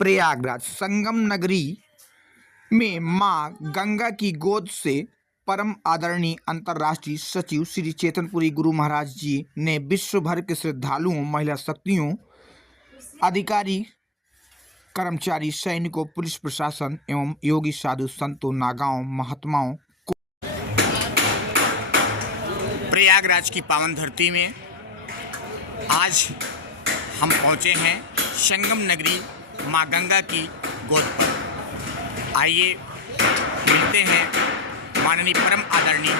प्रयागराज संगम नगरी में मां गंगा की गोद से परम आदरणीय अंतर्राष्ट्रीय सचिव श्री चेतनपुरी गुरु महाराज जी ने विश्व भर के श्रद्धालुओं, महिला शक्तियों, अधिकारी, कर्मचारी, सैनिकों, पुलिस प्रशासन एवं योगी साधु संतों, नागाओं, महात्माओं को प्रयागराज की पावन धरती में आज हम पहुंचे हैं संगम नगरी मां गंगा की गोद पर। आइए मिलते हैं माननीय परम आदरणीय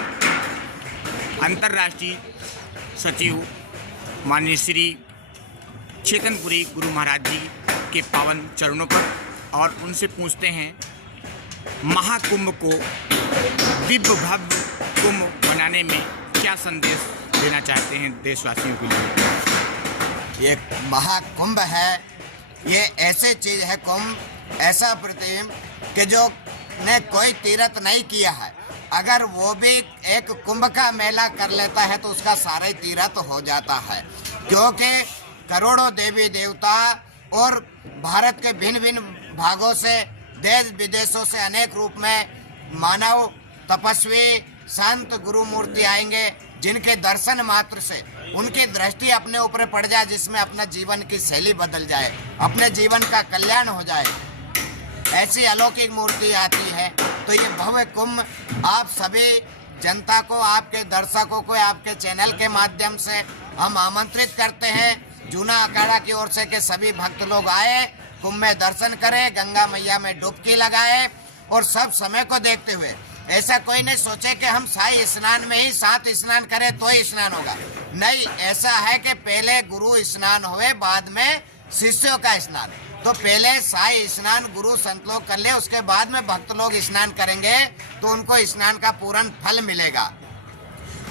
अंतर्राष्ट्रीय सचिव माननीय श्री चेतनपुरी गुरु महाराज जी के पावन चरणों पर और उनसे पूछते हैं महाकुंभ को दिव्य भव्य कुंभ बनाने में क्या संदेश देना चाहते हैं देशवासियों के लिए। ये महाकुंभ है, ये ऐसी चीज है, कुंभ ऐसा प्रतिम कि जो ने कोई तीर्थ नहीं किया है, अगर वो भी एक कुंभ का मेला कर लेता है तो उसका सारा ही तीर्थ हो जाता है। क्योंकि करोड़ों देवी देवता और भारत के भिन्न भिन्न भागों से, देश विदेशों से अनेक रूप में मानव, तपस्वी, संत, गुरु मूर्ति आएंगे, जिनके दर्शन मात्र से उनकी दृष्टि अपने ऊपर पड़ जाए, जिसमें अपना जीवन की शैली बदल जाए, अपने जीवन का कल्याण हो जाए, ऐसी अलौकिक मूर्ति आती है। तो ये भव्य कुंभ आप सभी जनता को, आपके दर्शकों को, आपके चैनल के माध्यम से हम आमंत्रित करते हैं। जूना अखाड़ा की ओर से के सभी भक्त लोग आए, कुंभ में दर्शन करें, गंगा मैया में डुबकी लगाए और सब समय को देखते हुए ऐसा कोई नहीं सोचे कि हम शाही स्नान में ही 7 स्नान करें तो ही स्नान होगा। नहीं, ऐसा है कि पहले गुरु स्नान हुए, बाद में शिष्यों का स्नान। तो पहले शाही स्नान गुरु संत लोग कर ले, उसके बाद में भक्त लोग स्नान करेंगे तो उनको स्नान का पूर्ण फल मिलेगा।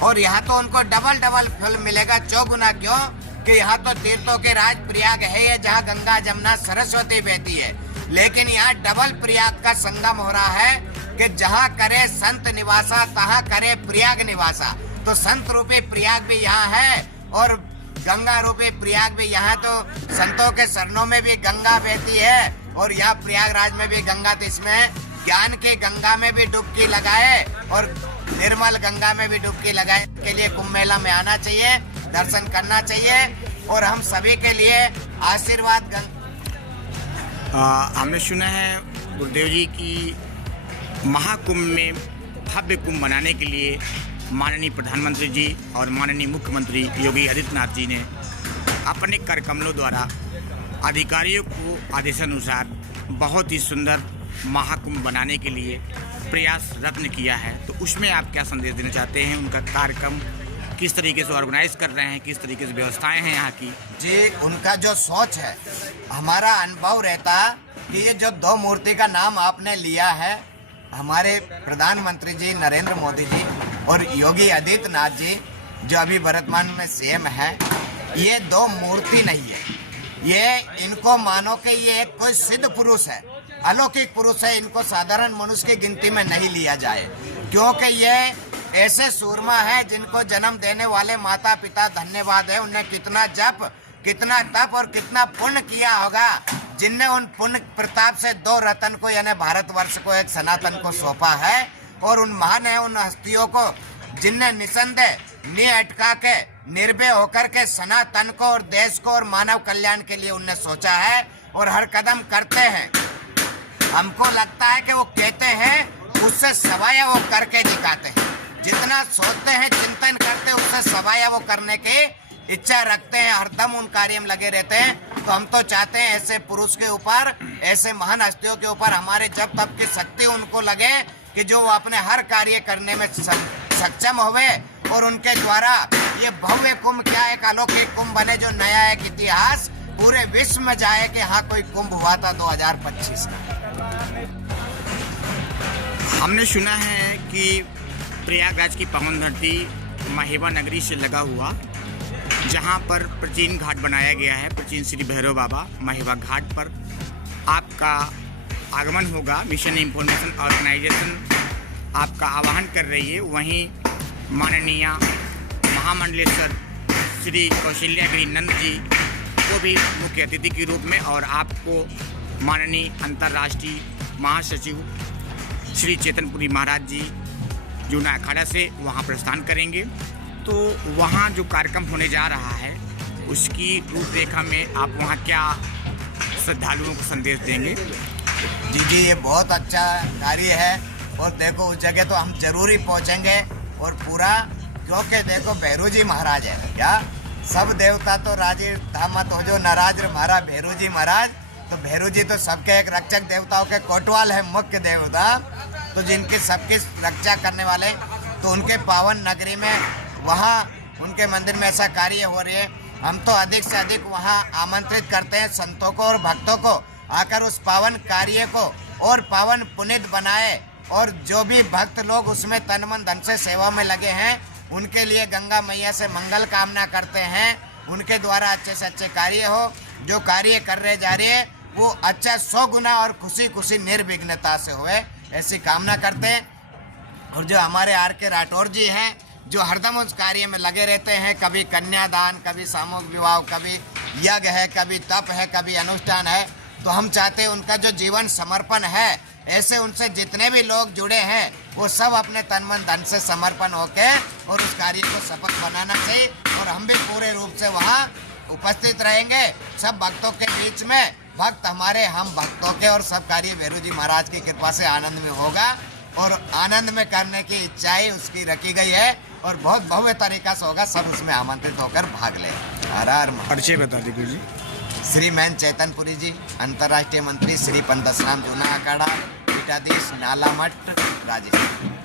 और यहाँ तो उनको डबल फल मिलेगा, चौगुना। क्यों कि यहाँ तो तीर्थों के राज प्रयाग है, ये जहाँ गंगा, जमुना, सरस्वती बहती है। लेकिन यहाँ डबल प्रयाग का संगम हो रहा है कि जहाँ करे संत निवासा, तहाँ करे प्रयाग निवासा। तो संत रूपी प्रयाग भी यहाँ है और गंगा रूपी प्रयाग भी यहाँ। तो संतों के शरणों में भी गंगा बहती है और यहाँ प्रयागराज में भी गंगा। तो इसमें ज्ञान की गंगा में भी डुबकी लगाए और निर्मल गंगा में भी डुबकी लगाए के लिए कुंभ मेला में आना चाहिए, दर्शन करना चाहिए और हम सभी के लिए आशीर्वाद। हमने सुना है गुरुदेव जी की महाकुंभ में भव्य कुंभ बनाने के लिए माननीय प्रधानमंत्री जी और माननीय मुख्यमंत्री योगी आदित्यनाथ जी ने अपने कर कमलों द्वारा अधिकारियों को आदेशानुसार बहुत ही सुंदर महाकुंभ बनाने के लिए प्रयास रत्न किया है। तो उसमें आप क्या संदेश देना चाहते हैं? उनका कार्यक्रम किस तरीके से ऑर्गेनाइज कर रहे हैं, किस तरीके से व्यवस्थाएं हैं यहाँ की? जी, उनका जो सोच है, हमारा अनुभव रहता कि ये जो 2 मूर्ति का नाम आपने लिया है, हमारे प्रधानमंत्री जी नरेंद्र मोदी जी और योगी आदित्यनाथ जी जो अभी वर्तमान में सीएम है, ये 2 मूर्ति नहीं है। ये इनको मानो कि ये एक कोई सिद्ध पुरुष है, अलौकिक पुरुष है। इनको साधारण मनुष्य की गिनती में नहीं लिया जाए, क्योंकि ये ऐसे सूरमा है जिनको जन्म देने वाले माता पिता धन्यवाद है। उन्हें कितना जप, कितना तप और कितना पुण्य किया होगा, जिनने उन पुण्य प्रताप से 2 रत्न को यानी भारतवर्ष को, एक सनातन को सौंपा है। और उन महान है उन हस्तियों को जिनने निसंदेह अटका के निर्भय होकर के सनातन को और देश को और मानव कल्याण के लिए उनने सोचा है और हर कदम करते हैं। हमको लगता है कि वो कहते हैं उससे सवाया वो करके दिखाते हैं। जितना सोचते हैं, चिंतन करते हैं, उससे सवाया वो करने की इच्छा रखते हैं, हरदम उन कार्य में लगे रहते हैं। तो हम तो चाहते हैं ऐसे पुरुष के ऊपर, ऐसे महान हस्तियों के ऊपर हमारे जब तक की शक्ति उनको लगे कि जो वो अपने हर कार्य करने में सक्षम होवे और उनके द्वारा ये भव्य कुंभ क्या एक अलौकिक कुंभ बने, जो नया एक इतिहास पूरे विश्व में जाए कि हाँ कोई कुंभ हुआ था 2025 का। हमने सुना है कि प्रयागराज की पावन धरती महिवा नगरी से लगा हुआ, जहां पर प्राचीन घाट बनाया गया है, प्राचीन श्री भैरव बाबा महिवा घाट पर आपका आगमन होगा। मिशन इंफॉर्मेशन ऑर्गेनाइजेशन आपका आह्वान कर रही है। वहीं माननीय महामंडलेश्वर श्री कौशल्यागिरी नंद जी को भी मुख्य अतिथि के रूप में और आपको माननीय अंतर्राष्ट्रीय महासचिव श्री चेतनपुरी महाराज जी जूना अखाड़ा से वहाँ प्रस्थान करेंगे। तो वहाँ जो कार्यक्रम होने जा रहा है उसकी रूपरेखा में आप वहाँ क्या श्रद्धालुओं को संदेश देंगे? जी, ये बहुत अच्छा कार्य है और देखो उस जगह तो हम जरूर ही पहुँचेंगे और पूरा, क्योंकि देखो भैरू जी महाराज है क्या, सब देवता तो राजी धामत हो जो नाराज हमारा भैरू जी महाराज। तो भैरू जी तो सबके एक रक्षक देवताओं के कोटवाल है, मुख्य देवता, तो जिनकी सबकी रक्षा करने वाले, तो उनके पावन नगरी में वहाँ उनके मंदिर में ऐसा कार्य हो रही है। हम तो अधिक से अधिक वहाँ आमंत्रित करते हैं संतों को और भक्तों को आकर उस पावन कार्य को और पावन पुनीत बनाए, और जो भी भक्त लोग उसमें तन मन धन से सेवा में लगे हैं उनके लिए गंगा मैया से मंगल कामना करते हैं, उनके द्वारा अच्छे से अच्छे कार्य हो, जो कार्य कर रहे जा रहे हैं वो अच्छा 100 गुना और खुशी खुशी निर्विघ्नता से होए, ऐसी कामना करते हैं। और जो हमारे R.K. राठौर जी हैं जो हरदम उस कार्य में लगे रहते हैं, कभी कन्यादान, कभी सामूहिक विवाह, कभी यज्ञ है, कभी तप है, कभी अनुष्ठान है, तो हम चाहते हैं उनका जो जीवन समर्पण है, ऐसे उनसे जितने भी लोग जुड़े हैं वो सब अपने तन मन धन से समर्पण होके और उस कार्य को सफल बनाना चाहिए। और हम भी पूरे रूप से वहाँ उपस्थित रहेंगे सब भक्तों के बीच में, भक्त हमारे हम भक्तों के, और सब कार्य भैरू जी महाराज की कृपा से आनंद में होगा और आनंद में करने की इच्छाएं उसकी रखी गई है और बहुत भव्य तरीका से होगा। सब उसमें आमंत्रित होकर भाग ले। हर हर महादेव। परिचय बता दीजिए जी। श्री मैन चैतनपुरी जी, अंतर्राष्ट्रीय मंत्री, श्री पंतसराम जूना अखाड़ा, पीठाधीश नाला मठ, राजस्थान।